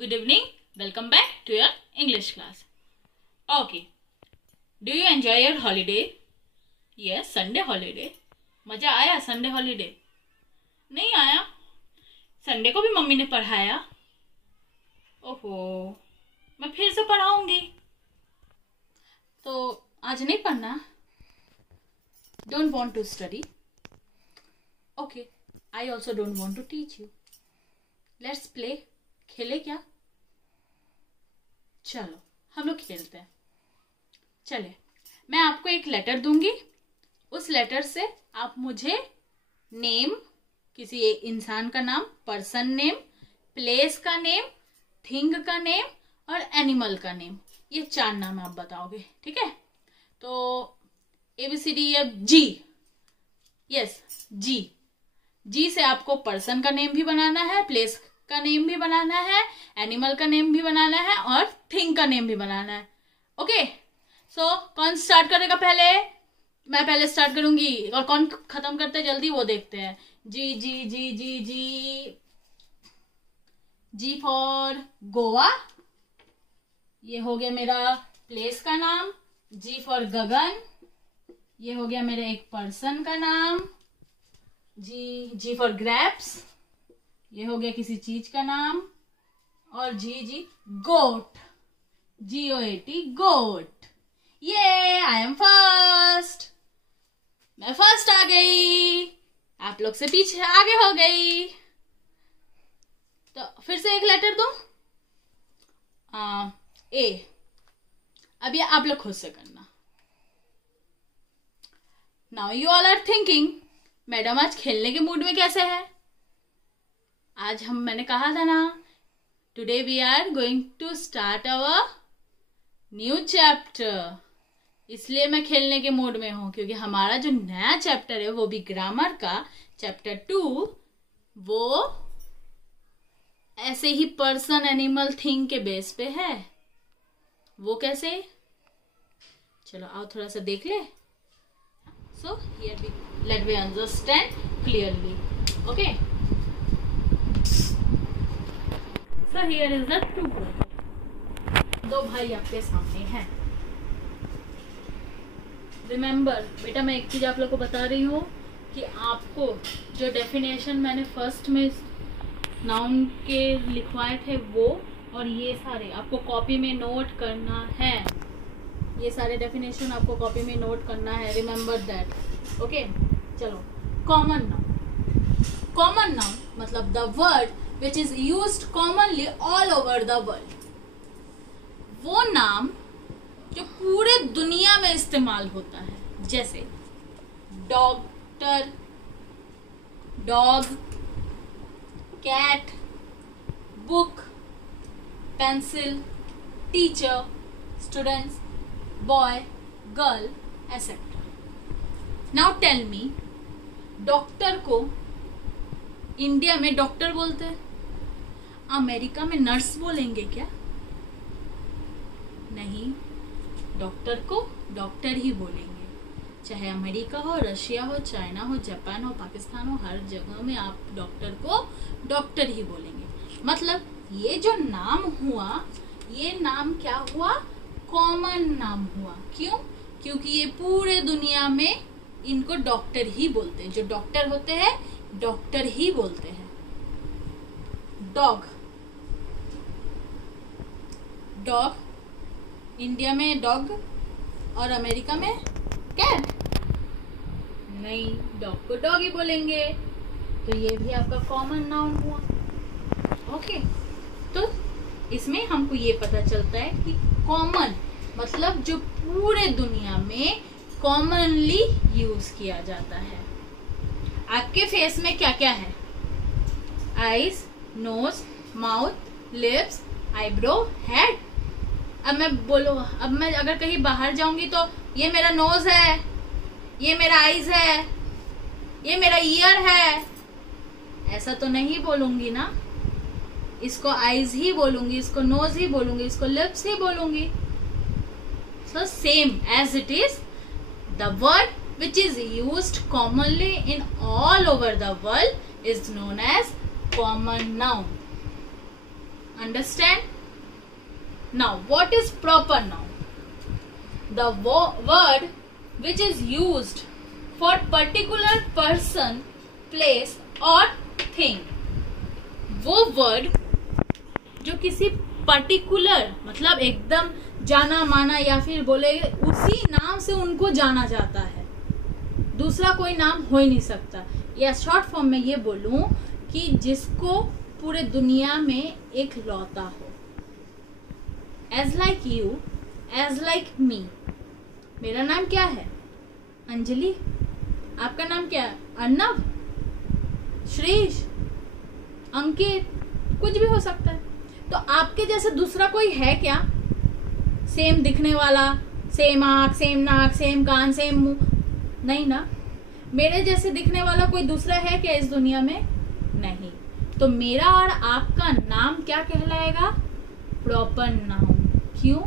Good evening. Welcome back to your English class. Okay. Do you enjoy your holiday? Yes, Sunday holiday. मजा आया Sunday holiday? नहीं आया? Sunday को भी mummy ने पढ़ाया? ओहो, मैं फिर से पढ़ाऊंगी। तो आज नहीं पढ़ना? Don't want to study? Okay, I also don't want to teach you. Let's play. खेले क्या? चलो हम लोग खेलते हैं। चले, मैं आपको एक लेटर दूंगी। उस लेटर से आप मुझे नेम, किसी एक इंसान का नाम, पर्सन नेम, प्लेस का नेम, थिंग का नेम और एनिमल का नेम, ये 4 नाम आप बताओगे। ठीक है? तो ABCDEF G। यस, जी से आपको पर्सन का नेम भी बनाना है, प्लेस का नेम भी बनाना है, एनिमल का नेम भी बनाना है और थिंग का नेम भी बनाना है। ओके, सो कौन स्टार्ट करेगा पहले? मैं पहले स्टार्ट करूंगी और कौन खत्म करते हैं जल्दी वो देखते हैं। जी जी जी जी जी जी फॉर गोवा, ये हो गया मेरा प्लेस का नाम। जी फॉर गगन, ये हो गया मेरे एक पर्सन का नाम। जी फॉर ग्रेप्स, ये हो गया किसी चीज का नाम। और जी गोट, GOAT गोट। ये आई एम फर्स्ट, मैं फर्स्ट आ गई, आप लोग से पीछे आगे हो गई। तो फिर से एक लेटर दूं। A। अब ये आप लोग खुद से करना। Now you all are thinking, madam आज खेलने के मूड में कैसे है? आज मैंने कहा था ना, today we are going to start our new chapter. इसलिए मैं खेलने के मूड में हूं, क्योंकि हमारा जो नया चैप्टर है वो भी ग्रामर का चैप्टर 2, वो ऐसे ही पर्सन, एनिमल, थिंग के बेस पे है। वो कैसे? चलो आओ थोड़ा सा देख ले। So here we let we understand clearly. Okay, so here is the 2 brother. 2 भाई आपके सामने हैं। रिमेम्बर बेटा, मैं एक चीज आप लोग को बता रही हूँ कि आपको जो डेफिनेशन मैंने फर्स्ट में नाउन के लिखवाए थे वो और ये सारे आपको कॉपी में नोट करना है। ये सारे डेफिनेशन आपको कॉपी में नोट करना है। Remember that. ओके, चलो। कॉमन नाउन मतलब the word which is used commonly all over the world। वो नाम जो पूरे दुनिया में इस्तेमाल होता है, जैसे doctor, dog, cat, book, pencil, teacher, students, boy, girl, etcetera. Now tell me, doctor को इंडिया में डॉक्टर बोलते हैं, अमेरिका में नर्स बोलेंगे क्या? नहीं, डॉक्टर को डॉक्टर ही बोलेंगे। चाहे अमेरिका हो, रशिया हो, चाइना हो, जापान हो, पाकिस्तान हो, हर जगह में आप डॉक्टर को डॉक्टर ही बोलेंगे। मतलब ये जो नाम हुआ, ये नाम क्या हुआ? कॉमन नाम हुआ। क्यों? क्योंकि ये पूरे दुनिया में इनको डॉक्टर ही बोलते हैं। जो डॉक्टर होते हैं डॉक्टर ही बोलते हैं। डॉग, इंडिया में डॉग और अमेरिका में कैट। नहीं, डॉग को डॉग ही बोलेंगे। तो ये भी आपका कॉमन नाउन हुआ। ओके, तो इसमें हमको ये पता चलता है कि कॉमन मतलब जो पूरे दुनिया में कॉमनली यूज किया जाता है। आपके फेस में क्या क्या है? Eyes, nose, mouth, lips, eyebrow, head. अब मैं अगर कहीं बाहर जाऊंगी तो ये मेरा नोज है, ये मेरा आईज है, ये मेरा ईयर है, ऐसा तो नहीं बोलूंगी ना। इसको आईज ही बोलूंगी, इसको नोज ही बोलूंगी, इसको लिप्स ही बोलूंगी। So same as it is the word which is used commonly in all over the world is known as common noun। Understand? Now, what is proper noun? The word which is used for particular person, place or thing. वो word जो किसी particular मतलब एकदम जाना माना या फिर बोले उसी नाम से उनको जाना जाता है, दूसरा कोई नाम हो ही नहीं सकता। या शॉर्ट फॉर्म में ये बोलूं कि जिसको पूरे दुनिया में एक लौता हो। As like you, as like me. मेरा नाम क्या है? अंजलि। आपका नाम क्या है? अर्नव, श्रीश, अंकित, कुछ भी हो सकता है। तो आपके जैसे दूसरा कोई है क्या? सेम दिखने वाला, सेम आंख, सेम नाक, सेम कान, सेम मुंह? नहीं ना। मेरे जैसे दिखने वाला कोई दूसरा है क्या इस दुनिया में? नहीं। तो मेरा और आपका नाम क्या कहलाएगा? Proper noun. क्यों?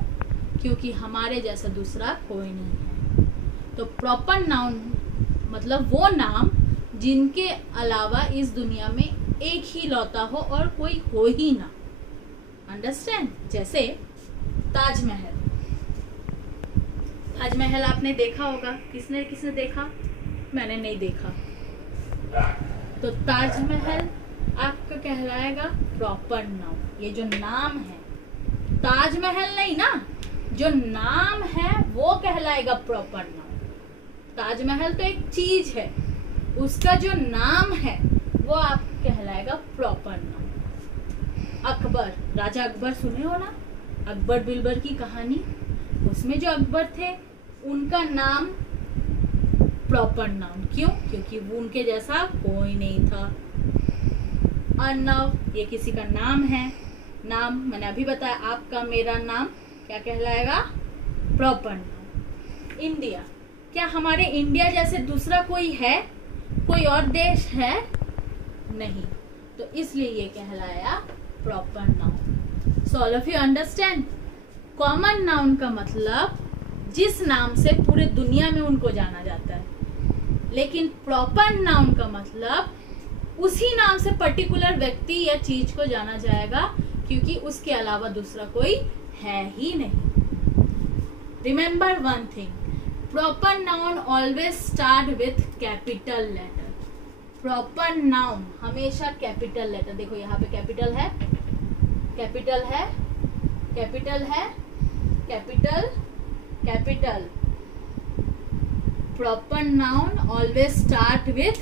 क्योंकि हमारे जैसा दूसरा कोई नहीं है। तो प्रॉपर नाउन मतलब वो नाम जिनके अलावा इस दुनिया में एक ही लौता हो और कोई हो ही ना। अंडरस्टैंड? जैसे ताजमहल। ताजमहल आपने देखा होगा। किसने किसने देखा? मैंने नहीं देखा। तो ताजमहल आपका कहलाएगा प्रॉपर नाउन। ये जो नाम है, ताजमहल नहीं ना, जो नाम है वो कहलाएगा प्रॉपर नाउन। ताजमहल तो एक चीज है, उसका जो नाम है वो आप कहलाएगा प्रॉपर नाउन। अकबर, राजा अकबर सुने हो ना, अकबर बिरबल की कहानी। उसमें जो अकबर थे उनका नाम प्रॉपर नाउन। क्यों? क्योंकि वो उनके जैसा कोई नहीं था। अर्नव, ये किसी का नाम है। नाम मैंने अभी बताया, आपका मेरा नाम क्या कहलाएगा? Proper noun. इंडिया, क्या हमारे इंडिया जैसे दूसरा कोई है? कोई और देश है? नहीं। तो इसलिए ये कहलाया proper noun. So all of you understand? Common noun का मतलब जिस नाम से पूरे दुनिया में उनको जाना जाता है, लेकिन प्रॉपर नाउन का मतलब उसी नाम से पर्टिकुलर व्यक्ति या चीज को जाना जाएगा क्योंकि उसके अलावा दूसरा कोई है ही नहीं। Remember one thing, proper noun always start with capital letter. Proper noun हमेशा कैपिटल लेटर। देखो यहाँ पे कैपिटल है, कैपिटल है, कैपिटल है, capital, capital. Proper noun always start with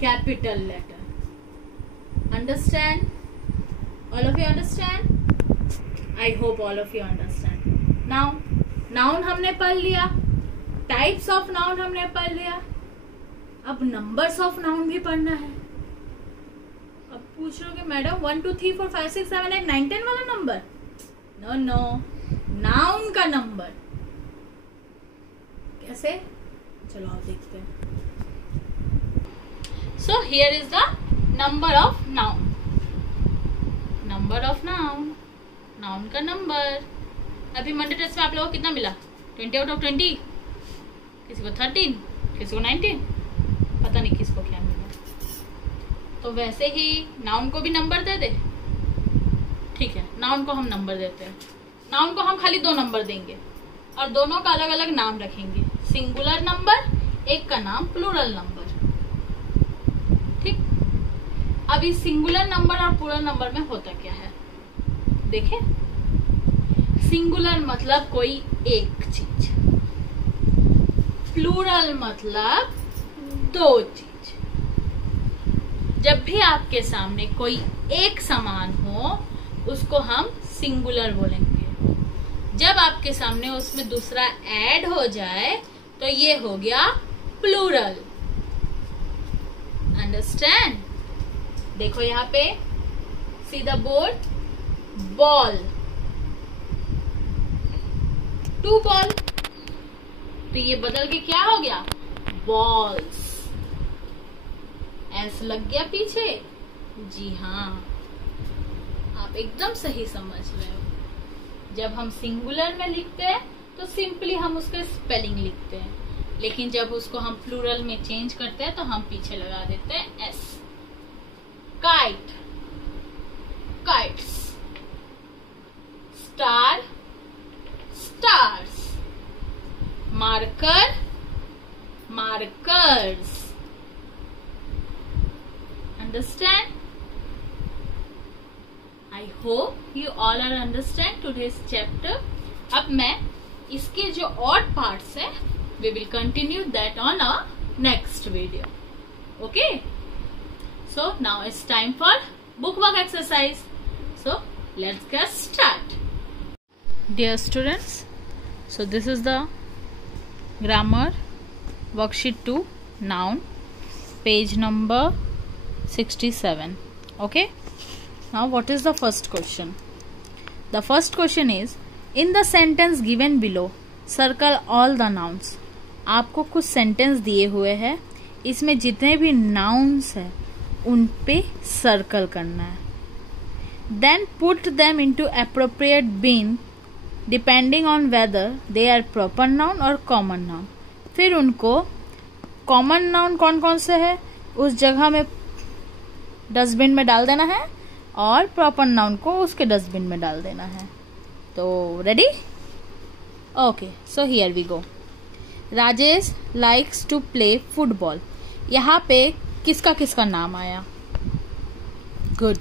capital letter. Understand? All of you understand? I hope all of you understand. Noun, noun हमने पढ़ लिया, टाइप्स ऑफ नाउन हमने पढ़ लिया। अब नंबर्स ऑफ नाउन भी पढ़ना है। अब पूछ रहे हो कि मैडम 1 2 3 4 5 6 7 8 9 10 वाला नंबर? नो नो, नाउन का नंबर। कैसे? चलो आप देखते हैं। सो here is the number of noun. Number of noun, noun का नंबर। अभी मंडे टेस्ट में आप लोगों को कितना मिला? 20 आउट ऑफ 20, किसी को 13, किसी को 19, पता नहीं किसको क्या मिला। तो वैसे ही नाउन को भी नंबर दे दे। ठीक है, नाउन को हम नंबर देते हैं। नाउन को हम खाली 2 नंबर देंगे और दोनों का अलग अलग नाम रखेंगे। सिंगुलर नंबर, एक का नाम प्लूरल नंबर। ठीक। अभी सिंगुलर नंबर और प्लूरल नंबर में होता क्या है देखें। सिंगुलर मतलब कोई एक चीज, प्लूरल मतलब 2 चीज। जब भी आपके सामने कोई एक समान हो उसको हम सिंगुलर बोलेंगे। जब आपके सामने उसमें दूसरा ऐड हो जाए तो ये हो गया प्लूरल। अंडरस्टैंड? देखो यहाँ पे, see the board, ball, 2 ball. तो ये बदल के क्या हो गया? बॉल्स। ऐसा लग गया पीछे? जी हाँ, आप एकदम सही समझ रहे हो। जब हम सिंगुलर में लिखते हैं तो सिंपली हम उसका स्पेलिंग लिखते हैं, लेकिन जब उसको हम प्लूरल में चेंज करते हैं तो हम पीछे लगा देते हैं S. Kite, kites, marker, markers. Understand? I hope you all are understand today's chapter. अब मैं इसके जो odd parts है, we will continue that on our next video. Okay? So now it's time for bookwork exercise. So let's get start. Dear students, so this is the grammar worksheet 2 noun, page number 67. Okay, now what is the first question? The first question is, in the sentence given below circle all the nouns. आपको कुछ sentence दिए हुए हैं, इसमें जितने भी nouns है उन पे सर्कल करना है. Then put them into appropriate bin depending on whether they are proper noun और कॉमन नाउन. फिर उनको कॉमन नाउन कौन कौन से है उस जगह में डस्टबिन में डाल देना है और प्रॉपर नाउन को उसके डस्टबिन में डाल देना है. तो ready? Okay, so here we go. Rajesh likes to play football. यहाँ पे किसका किसका नाम आया? गुड.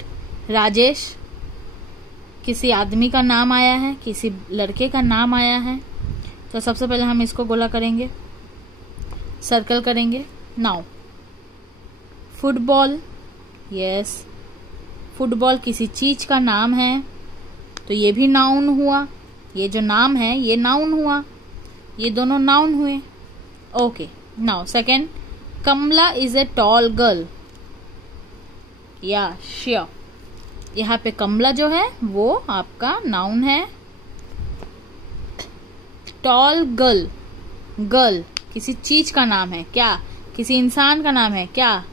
राजेश किसी आदमी का नाम आया है, किसी लड़के का नाम आया है. तो सबसे पहले हम इसको गोला करेंगे, सर्कल करेंगे. नाउ फुटबॉल, यस, फुटबॉल किसी चीज का नाम है तो ये भी नाउन हुआ. ये जो नाम है ये नाउन हुआ, ये दोनों नाउन हुए. Okay, now second, Kamala is a tall girl. या श्योर, यहाँ पे कमला जो है वो आपका नाउन है. टॉल गर्ल, गर्ल किसी चीज का नाम है क्या? किसी इंसान का नाम है क्या?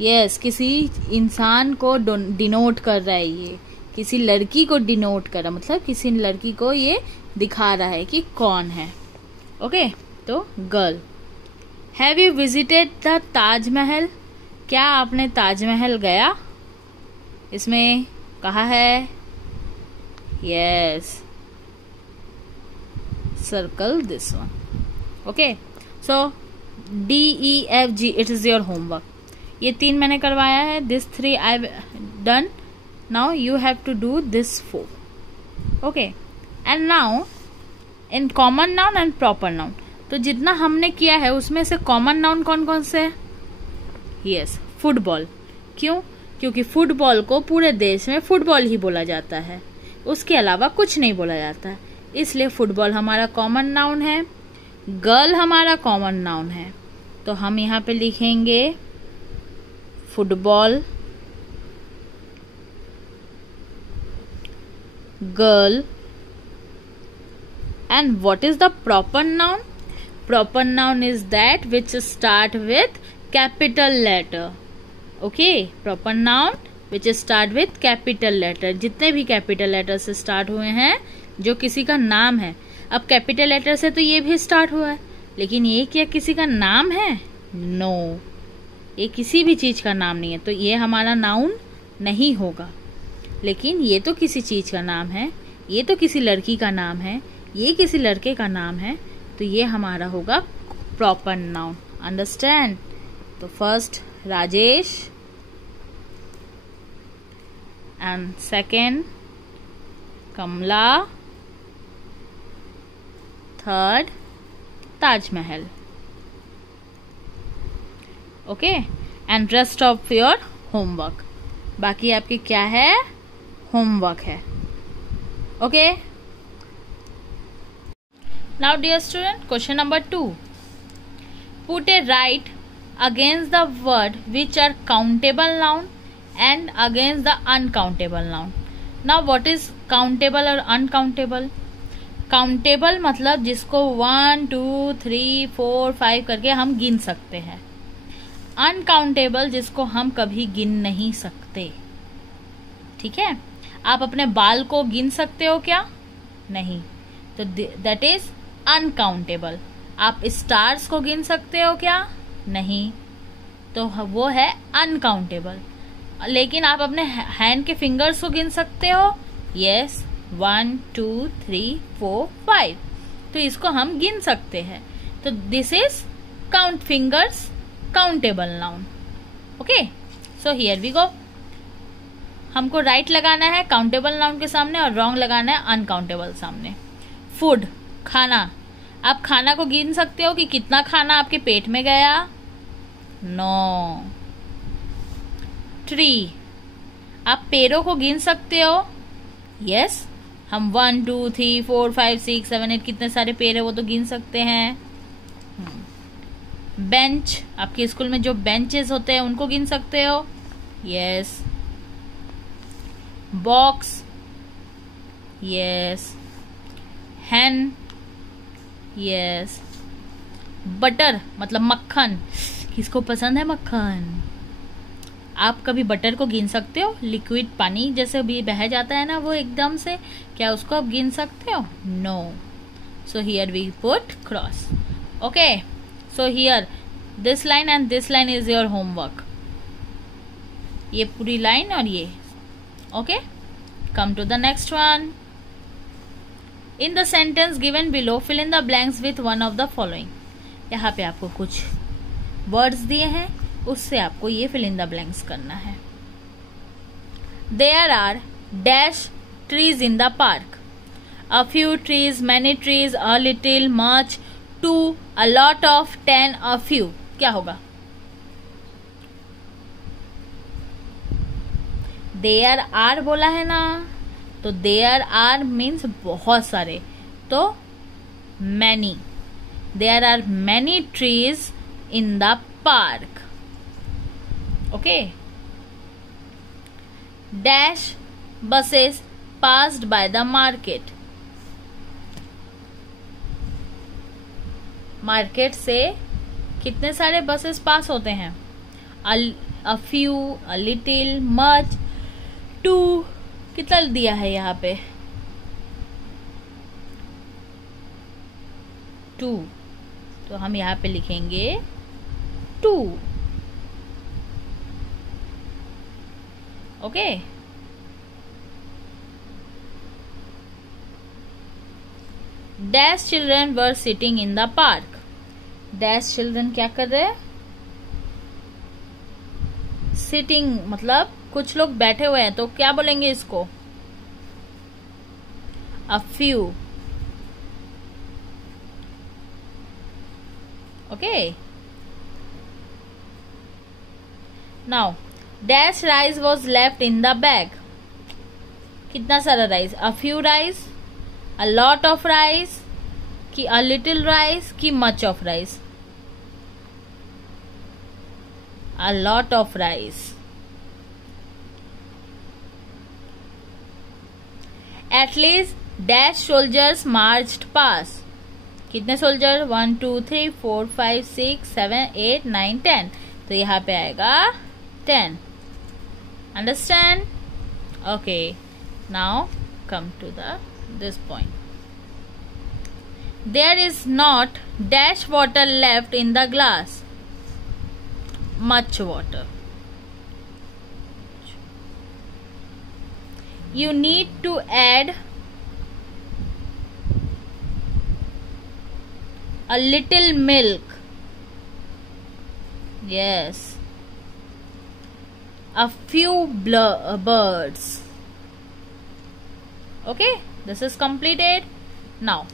यस, किसी इंसान को डिनोट कर रहा है. ये किसी लड़की को डिनोट कर रहा, मतलब किसी लड़की को ये दिखा रहा है कि कौन है. ओके, तो girl. Have you visited the Taj Mahal? क्या आपने ताजमहल गया? इसमें कहा है yes, circle this one. Okay, so DEFG it is your homework. ये 3 मैंने करवाया है. This 3 I done. Now you have to do this 4. Okay, and now in common noun and proper noun. तो जितना हमने किया है उसमें से कॉमन नाउन कौन कौन से है? Yes, football. क्यों? क्योंकि फुटबॉल को पूरे देश में फुटबॉल ही बोला जाता है, उसके अलावा कुछ नहीं बोला जाता है, इसलिए फुटबॉल हमारा कॉमन नाउन है. गर्ल हमारा कॉमन नाउन है, तो हम यहाँ पे लिखेंगे football, girl. And what is the proper noun? Proper noun is that which start with capital letter. Okay, proper noun which start with capital letter. जितने भी capital letter से start हुए हैं जो किसी का नाम है. अब capital letter से तो ये भी start हुआ है, लेकिन ये क्या किसी का नाम है? No, ये किसी भी चीज का नाम नहीं है, तो ये हमारा नाउन नहीं होगा. लेकिन ये तो किसी चीज का नाम है, ये तो किसी लड़की का नाम है, ये किसी लड़के का नाम है, तो ये हमारा होगा प्रॉपर नाउन. अंडरस्टैंड? तो first Rajesh, and second Kamala, third Taj Mahal. Okay, and rest of your homework. बाकी आपकी क्या है? होमवर्क है. Okay. Now dear student, question number 2. Put a right against the word which are countable noun and against the uncountable noun. Now what is countable और uncountable? Countable मतलब जिसको 1 2 3 4 5 करके हम गिन सकते हैं. Uncountable जिसको हम कभी गिन नहीं सकते. ठीक है? आप अपने बाल को गिन सकते हो क्या? नहीं. तो that is अनकाउंटेबल. आप स्टार्स को गिन सकते हो क्या? नहीं. तो वो है अनकाउंटेबल. लेकिन आप अपने हैंड के फिंगर्स को गिन सकते हो. यस, 1 2 3 4 5. तो इसको हम गिन सकते हैं. तो this is count fingers, countable noun. Okay, so here we go. हमको राइट लगाना है काउंटेबल नाउन के सामने और रॉन्ग लगाना है अनकाउंटेबल सामने। फूड, खाना। आप खाना को गिन सकते हो कि कितना खाना आपके पेट में गया? नो। ट्री, आप पेड़ों को गिन सकते हो? यस, हम 1 2 3 4 5 6 7 8 कितने सारे पेड़ है वो तो गिन सकते हैं। बेंच, आपके स्कूल में जो बेंचेस होते हैं उनको गिन सकते हो? Yes. Box, yes. Hen, yes. Butter मतलब मक्खन, किसको पसंद है मक्खन? आप कभी बटर को गिन सकते हो? लिक्विड पानी जैसे भी बह जाता है ना वो एकदम से, क्या उसको आप गिन सकते हो? No. So here we put cross. Okay, so here this line and this line is your homework. ये पूरी लाइन और ये। Okay, come to the next one. In the sentence given below fill in the blanks with one of the following. यहाँ पे आपको कुछ words दिए हैं, उससे आपको ये फिल इन द ब्लैंक्स करना है। There are dash trees in the park. A few trees, many trees, a little, much, two, a lot of, 10, a few. क्या होगा? देयर आर बोला है ना, तो देयर आर मीन्स बहुत सारे, तो many. There are many trees in the park. Okay. Dash buses passed by the market. Market से कितने सारे बसेस पास होते हैं? a few, a little, much, two. कितना दिया है यहाँ पे? 2, तो हम यहाँ पे लिखेंगे 2. Okay. Dash children were sitting in the park. Dash children क्या कर रहे हैं? सिटिंग मतलब कुछ लोग बैठे हुए हैं, तो क्या बोलेंगे इसको? A few. Okay. Now dash rice was left in the bag. कितना सारा rice? A few rice, a lot of rice, कि अ लिटिल राइस, कि much of rice? A lot of rice. At least dash soldiers marched past. कितने soldier? 1 2 3 4 5 6 7 8 9 10, तो यहाँ पे आएगा 10. Understand? Okay. Now come to this point. There is not dash water left in the glass. Much water. You need to add a little milk. Yes. A few birds. Okay, this is completed. Now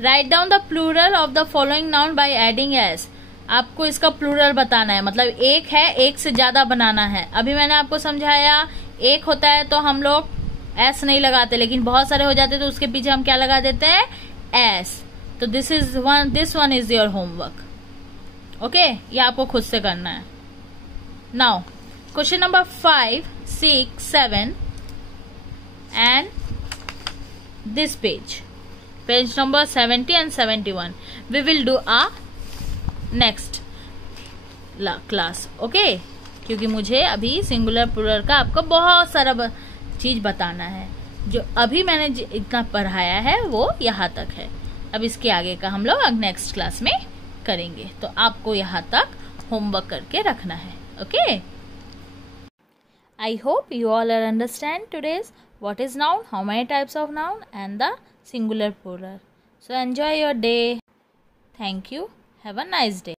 write down the plural of the following noun by adding s. आपको इसका plural बताना है, मतलब एक है, एक से ज्यादा बनाना है. अभी मैंने आपको समझाया एक होता है तो हम लोग एस नहीं लगाते, लेकिन बहुत सारे हो जाते तो उसके पीछे हम क्या लगा देते हैं? एस. तो this one is your homework. Okay, ये आपको खुद से करना है. Now question number 5, 6, 7 and this page number 70 and 71 we will do a next class. okay, क्योंकि मुझे अभी सिंगुलर प्लूरल का आपको बहुत सारा चीज बताना है. जो अभी मैंने इतना पढ़ाया है वो यहाँ तक है. अब इसके आगे का हम लोग नेक्स्ट क्लास में करेंगे, तो आपको यहाँ तक होमवर्क करके रखना है. Okay, I hope you all are understand today's what is noun, how many types of noun and the singular plural. So enjoy your day. Thank you. Have a nice day.